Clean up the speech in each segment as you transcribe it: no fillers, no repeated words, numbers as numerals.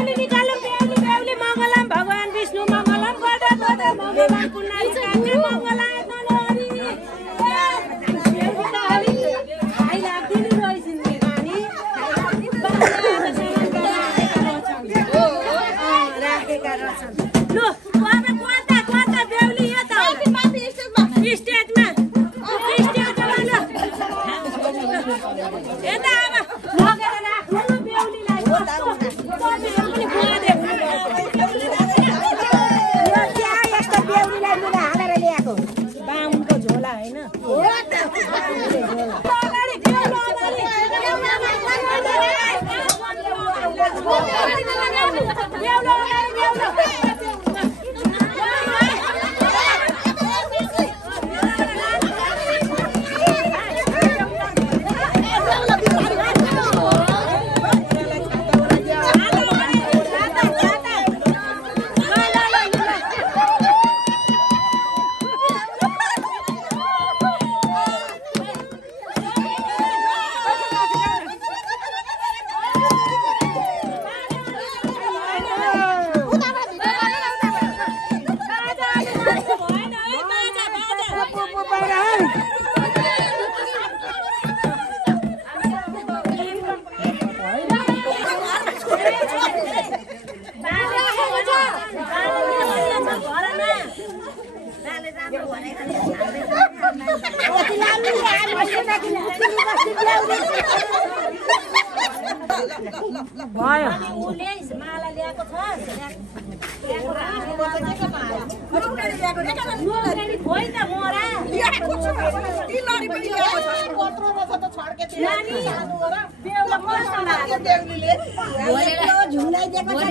बेहुली निकाल्नु बेहुली बेहुली मङ्गलम भगवान विष्णु मङ्गलम गदा गदा भगवान पुनारी कान्छे मङ्गलम तनहरी खाइ लाग्दैन रहेछ नि नानी राखेका रहेछन् लु अब कोता बेहुली यता स्टेजमा यता अब लगेर राख्नु न बेहुलीलाई यस्तो बेहुलीलाई मुला हालेर ल्याएको बाहुनको झोला होइन भयो उले माला ल्याएको छ खोइ त मोरा तिलरी पनि ल्याएको छ कत्रो रहेछ त छड्के थियो नानी बेहुला कस्तो लाग्यो बेहुलीले भोलेको झुन्डाइ दिएको छ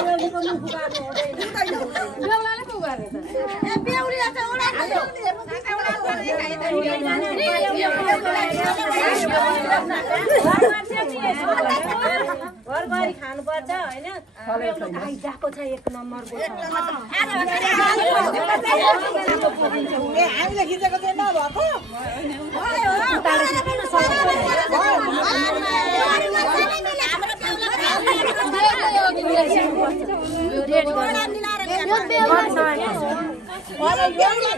बेहुलीको मुख उगाएको बेहुलाले पो उगाएको ए बेहुली त उडा घरबारी खानुपर्छ होइन आइजाको छ एक नम्बरको हामीले खिचेको चाहिँ नभएको बेहुलीलाई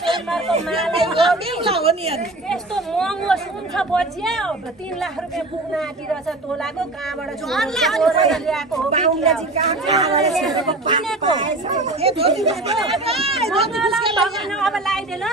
सोमबारको माला यस्तो महँगो सुन छ बजिया 3 लाख रुपियाँ पुग्न आँटिरहेछ तोलाको कहाँबाट ल्याएको हो अब लगाइदे ल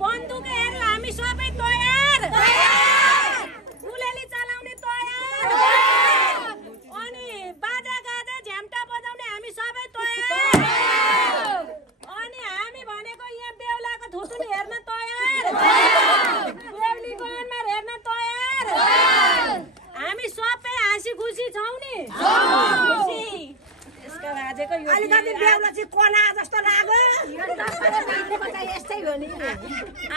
बन्दुकहरू हामी सबै तयार उलेली चलाउने तयार अनि बाजा गाजा झ्याम्टा बजाउने हामी सबै तयार अनि हामी भनेको यहाँ बेहुलाको थुतुन हेर्न तयार बेहुलीको अनुहार हेर्न तयार हामी सबै हाँसी खुसी छौं नि अलिकति बेहुला चाहिँ कोना जस्तो लाग्यो यस्तै हो नि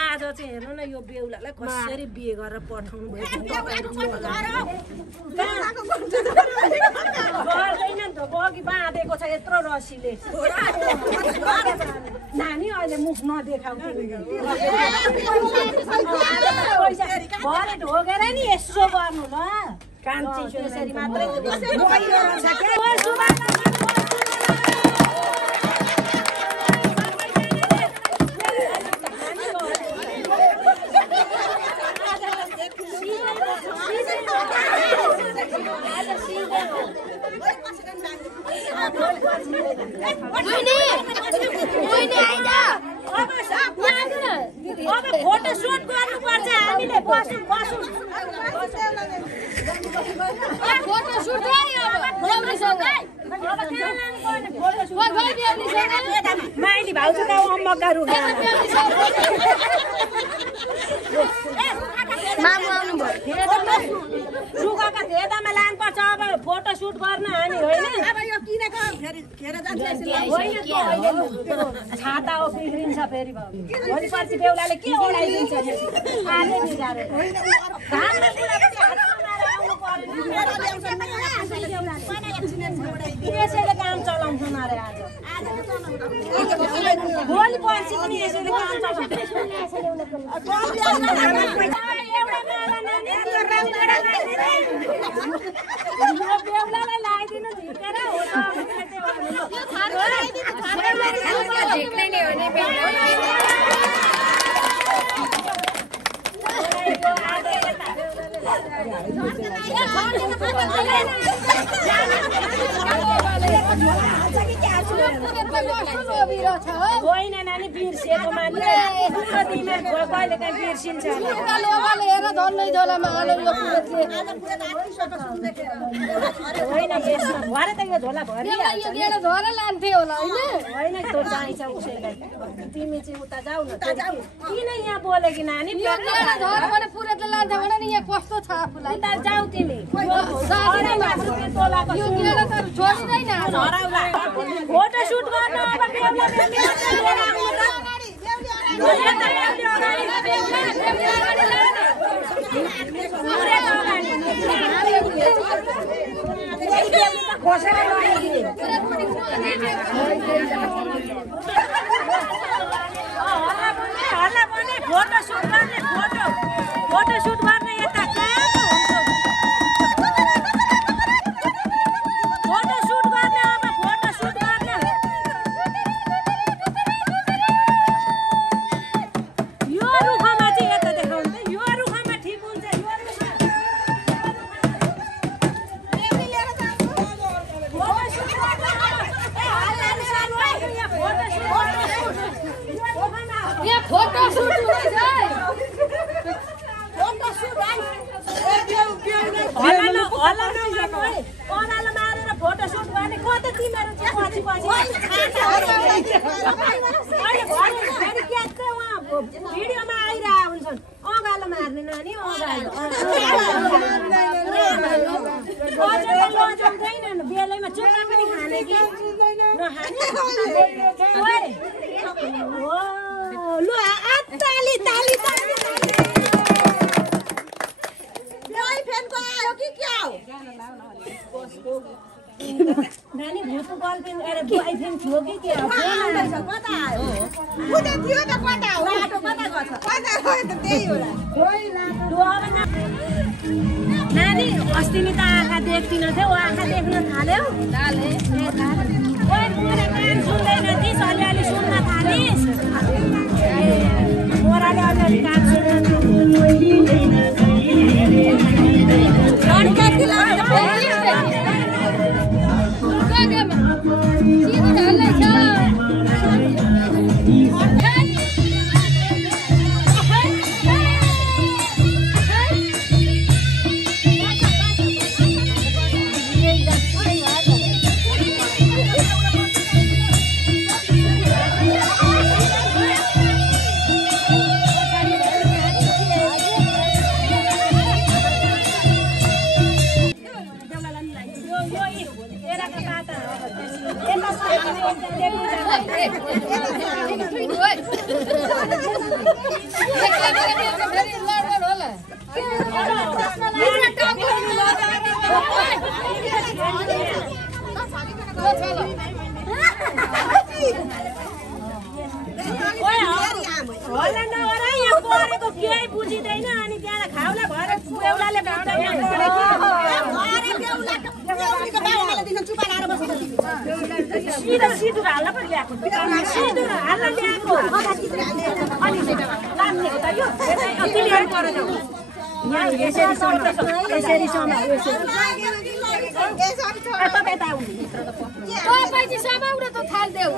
आज चाहिँ हेर्नु न यो बेहुलालाई कसरी बिहे गरेर पठाउनु भयो गर्दैन नि त बगी बाँधेको छ यत्रो रसीले नानी अहिले मुख नदेखाउ भरे ढोगेर नि यसो गर्नु ल कान्छी त्यसरी मात्रै अब फोटो सुट गर्नुपर्छ हामीले बसौँ फोटो सुट माइली भाउजू त अम्बका रुगाका धेदामा लानुपर्छ अब फोटो सुट गर्न हामी होइन अब यो किनेको फेरि खेर जान्छ छाता हो बिग्रिन्छ फेरि भोलि पर्सि बेहुलाले के ओढाइदिन्छ आजै बिगारेर घाममा बुढा पनि हात समाएर आउनु पर्यो यसैले काम चलाउँछ अरे आज भोलि पर्सि पनि यसैले काम चलाउँछ बेहुलालाई लगाइदिनु झिकेर हो होइन नानी बिर्सिएको मान्छे कहिले काहीँ बिर्सिन्छ होइन यसमा भरे त यो झोला भरि लान्थे होला होइन त्यो चाहिन्छ उसैलाई तिमी चाहिँ उता जाऊ न किन यहाँ बोले कि नानी कस्तो छ आफूलाई उता जाऊ तिमी फोटो सुट गर्न फोटो सुट गर्ने यता फोटो सुट गर्ने अब फोटो सुट गर्ने यो रुखमा चाहिँ यता देखाउनु यो रुखमा ठिक हुन्छ फोटो सुट ओह्रालो मारेर फोटो सुट गर्ने कता तिमीहरू चाहिँ पछि भिडियोमा आइरहेको हुन्छन् अँगालो मार्ने नानी लजाउँदैन बेलैमा चुक्का पनि खाने कि नखाने लु ताली ताली ताली नानी भुतको गर्लफ्रेन्ड गरेर बोयफ्रेन्ड थियो कि के हो कता आयो उता थियो त कता हो बाटो कता गछ कता गयो त त्यही होला नानी अस्ति नि त आँखा देख्दिन थियो आँखा देख्न थाल्यो ओइ मोरा कान सुन्दैन थिइस् अलिअलि सुन्न थालिस् मोराले अलिअलि कान सुन्न बुझिँदैन अनि त्यहाँ खाउला भएर बेहुलाले सिधो हाल्न पनि ल्याएको सिधो हाल्न ल्याएको यसरी समाउन त थाल्देऊ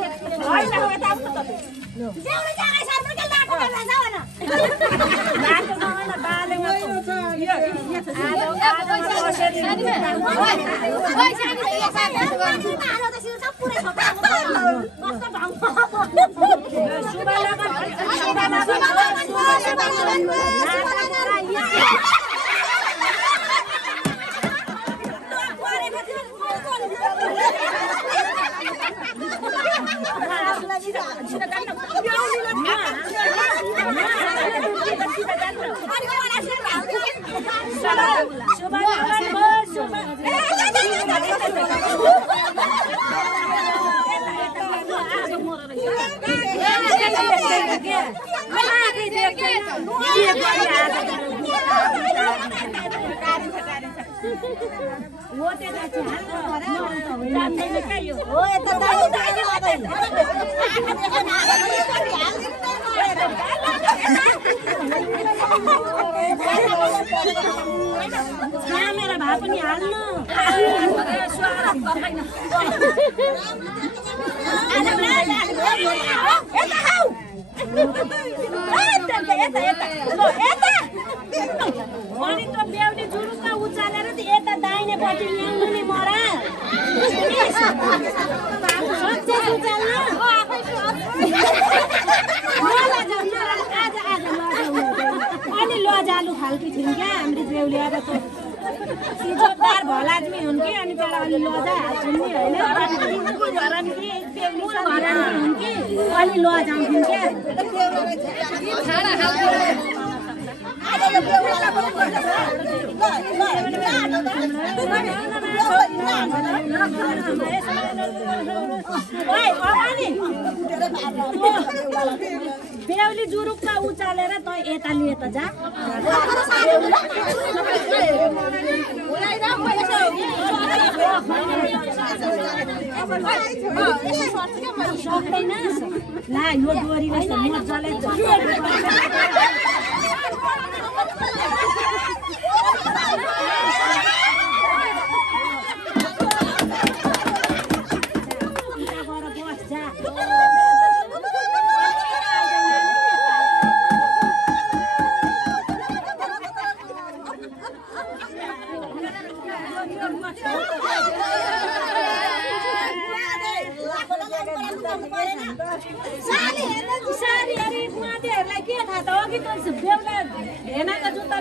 मेरा भए पनि हाल्नु अनि त बेहुली जुरुक्क उचालेर त यता दाहिनेपट्टि ल्याउनु नि मरा अनि लजालु खालकी थिइन् क्या हाम्रो बेहुली अब त इज्जतदार भलादमी हुन् कि अनि त्यसलाई अलि लजा हाल्छन् नि होइन हुन् कि अलि लजाउँछन् क्या बेहुली जुरुक्क उचालेर त यता लिए त जा सक्दैन ला यो डोरीलाई मजाले सारीहरूलाई के थाहा त अघि त बेहुला भेनाको जुत्ता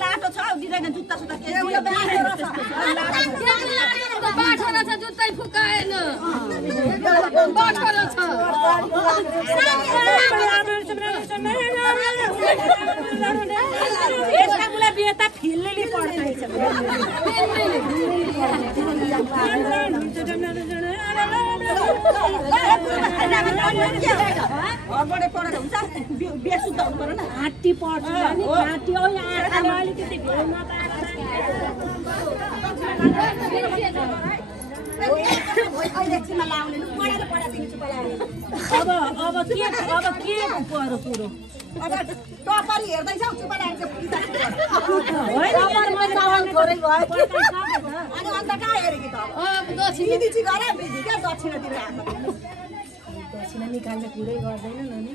लाटो छ दिँदैन जुत्ता सुत्ता बाठो छ जुत्तै फुकाएन बाठो छ यसका मलाई बिहे त फिल्लेली पर्दैछ हात्ती पर्छ नि हात्ती अलिकति भेउन अब के पर्यो कुरो टपरी हेर्दैछौ चुप लागेको अनि अन्त कहाँ हेरेकी त दक्षिण गरे बिजी क्या दक्षिणतिर दक्षिण निकाल्ने कुरै गर्दैन नि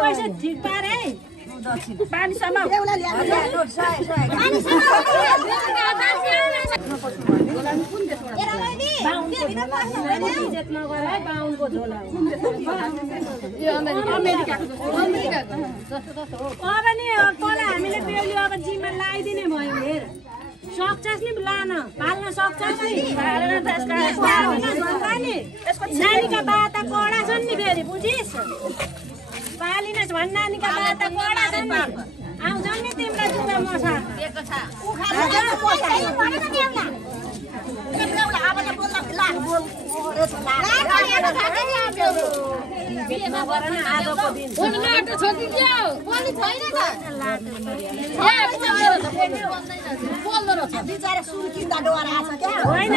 पैसा ठिक पारे पानीसम्म इज्जत नगर बाहुनको झोला अब नि तँलाई हामीले बेहुली अब जिम्मा लगाइदिने भयो हेर सक्छस् नि लान पाल्न सक्छस् नि नानीका बाता कडा छन् नि फेरि बुझिस् पालिनस् भन् नानीका बाता कडा छन् नि आउँछन् नि तिम्रो जुगा मसा बिचारा सुन किन्दा डोरा आछ क्या होइन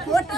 फोटो